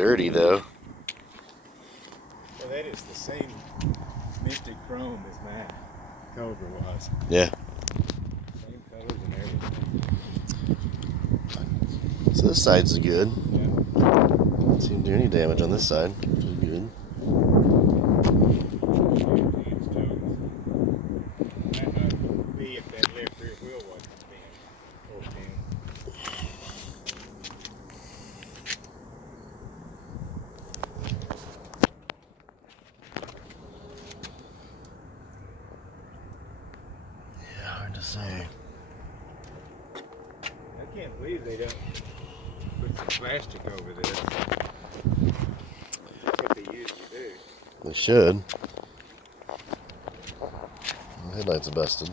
dirty though. Well, that is the same Mystic Chrome as my Cobra was. Yeah. Same colors and everything. So this side's good. Yeah. Don't seem to do any damage on this side. Pretty good. That might be if that left rear wheel wasn't bent or bent. Yeah, hard to say. I can't believe they don't put some plastic over this. What they usually do. They should. The headlights are busted.